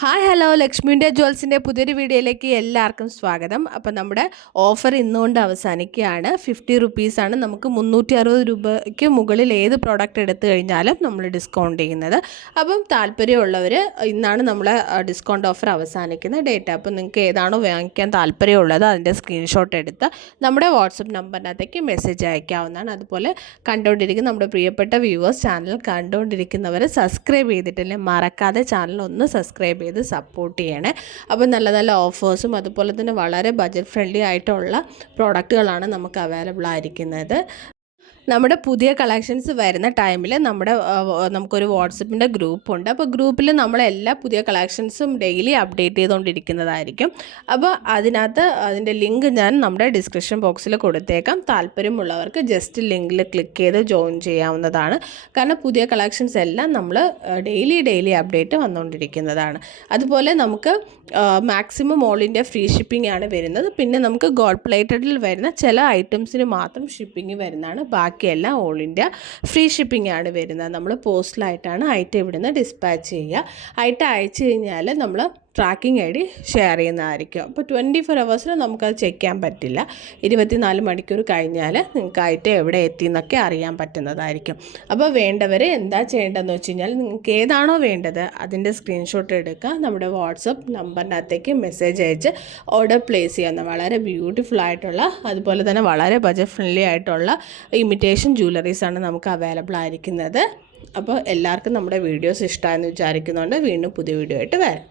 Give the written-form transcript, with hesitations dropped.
Hi hello Lakshmi India ജ്വൽസിൻ്റെ പുതിയൊരു വീഡിയോയിലേക്ക് എല്ലാവർക്കും സ്വാഗതം. അപ്പോൾ നമ്മുടെ ഓഫർ ഇന്നുകൊണ്ട് അവസാനിക്കുകയാണ്. 50 റുപ്പീസാണ് നമുക്ക് 360 രൂപയ്ക്ക് മുകളിൽ ഏത് പ്രോഡക്റ്റ് എടുത്തു കഴിഞ്ഞാലും നമ്മൾ ഡിസ്കൗണ്ട് ചെയ്യുന്നത്. അപ്പം താല്പര്യമുള്ളവർ ഇന്നാണ് നമ്മളെ ഡിസ്കൗണ്ട് ഓഫർ അവസാനിക്കുന്ന ഡേറ്റ്. അപ്പോൾ നിങ്ങൾക്ക് ഏതാണോ വാങ്ങിക്കാൻ താല്പര്യമുള്ളത് അതിൻ്റെ സ്ക്രീൻഷോട്ട് എടുത്ത് നമ്മുടെ വാട്സപ്പ് നമ്പറിനകത്തേക്ക് മെസ്സേജ് അയക്കാവുന്നതാണ്. അതുപോലെ കണ്ടുകൊണ്ടിരിക്കുന്ന നമ്മുടെ പ്രിയപ്പെട്ട വ്യൂവേഴ്സ് ചാനൽ കണ്ടുകൊണ്ടിരിക്കുന്നവർ സബ്സ്ക്രൈബ് ചെയ്തിട്ടില്ലേ മറക്കാതെ ചാനൽ ഒന്ന് സബ്സ്ക്രൈബ് ചെയ്ത് സപ്പോർട്ട് ചെയ്യണേ. അപ്പോൾ നല്ല നല്ല ഓഫേഴ്സും അതുപോലെ തന്നെ വളരെ ബജറ്റ് ഫ്രണ്ട്ലി ആയിട്ടുള്ള പ്രോഡക്റ്റുകളാണ് നമുക്ക് അവൈലബിൾ ആയിരിക്കുന്നത്. നമ്മുടെ പുതിയ കളക്ഷൻസ് വരുന്ന ടൈമിൽ നമുക്കൊരു വാട്സപ്പിൻ്റെ ഗ്രൂപ്പുണ്ട്. അപ്പോൾ ഗ്രൂപ്പിൽ നമ്മളെല്ലാ പുതിയ കളക്ഷൻസും ഡെയിലി അപ്ഡേറ്റ് ചെയ്തുകൊണ്ടിരിക്കുന്നതായിരിക്കും. അപ്പോൾ അതിൻ്റെ ലിങ്ക് ഞാൻ നമ്മുടെ ഡിസ്ക്രിപ്ഷൻ ബോക്സിൽ കൊടുത്തേക്കാം. താല്പര്യമുള്ളവർക്ക് ജസ്റ്റ് ലിങ്കിൽ ക്ലിക്ക് ചെയ്ത് ജോയിൻ ചെയ്യാവുന്നതാണ്. കാരണം പുതിയ കളക്ഷൻസ് എല്ലാം നമ്മൾ ഡെയിലി അപ്ഡേറ്റ് വന്നുകൊണ്ടിരിക്കുന്നതാണ്. അതുപോലെ നമുക്ക് maximum all India free shipping ആണ് വരുന്നത്. പിന്നെ നമുക്ക് ഗോൾഡ് പ്ലേറ്റഡിൽ വരുന്ന ചില ഐറ്റംസിന് മാത്രം ഷിപ്പിംഗ് വരുന്നതാണ്. ബാക്കിയെല്ലാം ഓൾ ഇന്ത്യ ഫ്രീ ഷിപ്പിംഗ് ആണ് വരുന്നത്. നമ്മൾ പോസ്റ്റലായിട്ടാണ് ഐറ്റം ഇവിടുന്ന് ഡിസ്പാച്ച് ചെയ്യുക. ഐറ്റം അയച്ചു കഴിഞ്ഞാൽ നമ്മൾ ട്രാക്കിംഗ് ഐ ഡി ഷെയർ ചെയ്യുന്നതായിരിക്കും. അപ്പോൾ 24 ഹവേഴ്സിൽ നമുക്കത് ചെക്ക് ചെയ്യാൻ പറ്റില്ല. 24 മണിക്കൂർ കഴിഞ്ഞാൽ നിങ്ങൾക്ക് ഐറ്റം എവിടെ എത്തി എന്നൊക്കെ അറിയാൻ പറ്റുന്നതായിരിക്കും. അപ്പോൾ വേണ്ടവർ എന്താ ചെയ്യേണ്ടതെന്ന് വെച്ച് കഴിഞ്ഞാൽ നിങ്ങൾക്ക് ഏതാണോ വേണ്ടത് അതിൻ്റെ സ്ക്രീൻഷോട്ട് എടുക്കുക, നമ്മുടെ വാട്സപ്പ് നമ്പറിനകത്തേക്ക് മെസ്സേജ് അയച്ച് ഓർഡർ പ്ലേസ് ചെയ്യുന്ന വളരെ ബ്യൂട്ടിഫുൾ ആയിട്ടുള്ള അതുപോലെ തന്നെ വളരെ ബജറ്റ് ഫ്രണ്ട്ലി ആയിട്ടുള്ള ഇമിറ്റേഷൻ ജ്വല്ലറീസാണ് നമുക്ക് അവൈലബിൾ ആയിരിക്കുന്നത്. അപ്പോൾ എല്ലാവർക്കും നമ്മുടെ വീഡിയോസ് ഇഷ്ടമായെന്ന് വിചാരിക്കുന്നുണ്ട്. വീണ്ടും പുതിയ വീഡിയോ ആയിട്ട് വരാം.